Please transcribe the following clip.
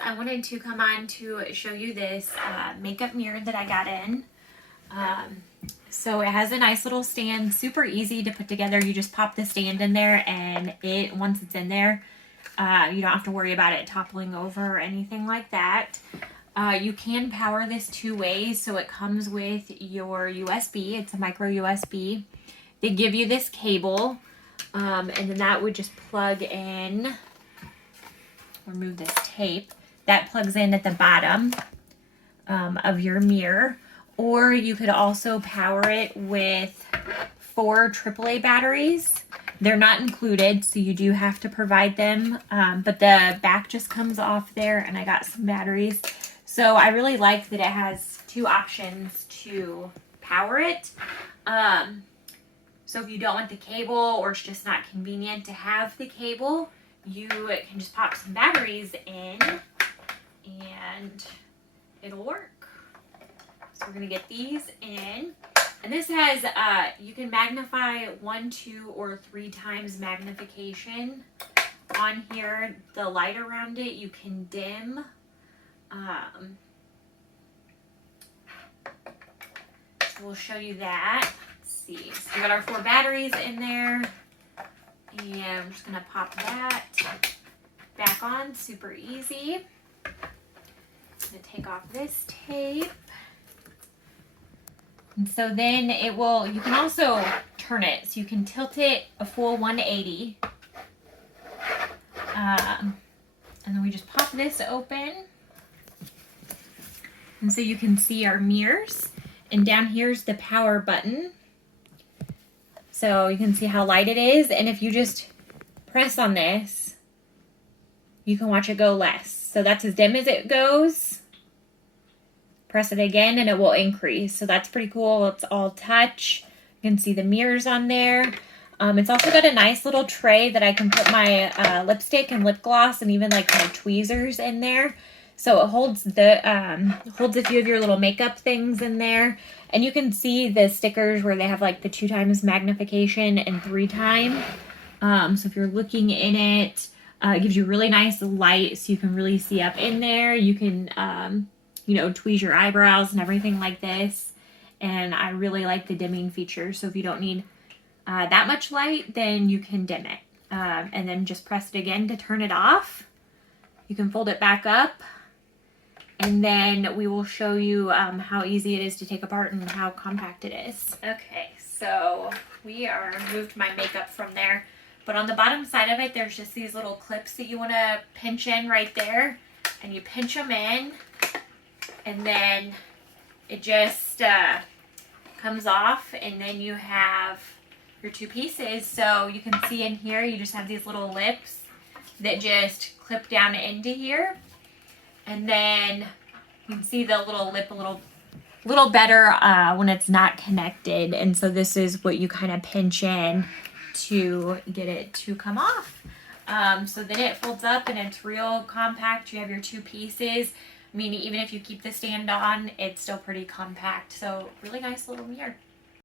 I wanted to come on to show you this makeup mirror that I got in. So it has a nice little stand, super easy to put together. You just pop the stand in there and once it's in there, you don't have to worry about it toppling over or anything like that. You can power this 2 ways. So it comes with your USB. It's a micro USB. They give you this cable, and then that would just plug in. Remove this tape. That plugs in at the bottom of your mirror. Or you could also power it with 4 AAA batteries. They're not included, so you do have to provide them. But the back just comes off there, and I got some batteries. So I really like that it has 2 options to power it. So if you don't want the cable, or it's just not convenient to have the cable, you can just pop some batteries in and it'll work. So we're going to get these in. And this has, you can magnify 1, 2, or 3 times magnification. On here, the light around it, you can dim. So we'll show you that. Let's see. So we got our 4 batteries in there. And I'm just going to pop that back on. Super easy. I'm going to take off this tape. And so then it will, you can also turn it. So you can tilt it a full 180. And then we just pop this open. And so you can see our mirrors. And down here's the power button. So you can see how light it is. And if you just press on this, you can watch it go less. So that's as dim as it goes. Press it again and it will increase. So that's pretty cool. It's all touch. You can see the mirrors on there. It's also got a nice little tray that I can put my lipstick and lip gloss and even like my tweezers in there. So it holds holds a few of your little makeup things in there. And you can see the stickers where they have like the 2 times magnification and 3 times. So if you're looking in it, it gives you really nice light so you can really see up in there. You can, you know, tweeze your eyebrows and everything like this. And I really like the dimming feature. So if you don't need that much light, then you can dim it. And then just press it again to turn it off. You can fold it back up. And then we will show you how easy it is to take apart and how compact it is. Okay, so we are moved my makeup from there. But on the bottom side of it, there's just these little clips that you want to pinch in right there. And you pinch them in. And then it just comes off. And then you have your 2 pieces. So you can see in here, you just have these little lips that just clip down into here. And then you can see the little lip a little better when it's not connected. And so this is what you kind of pinch in to get it to come off. So then it folds up and it's real compact. You have your 2 pieces. I mean, even if you keep the stand on, it's still pretty compact. So really nice little mirror.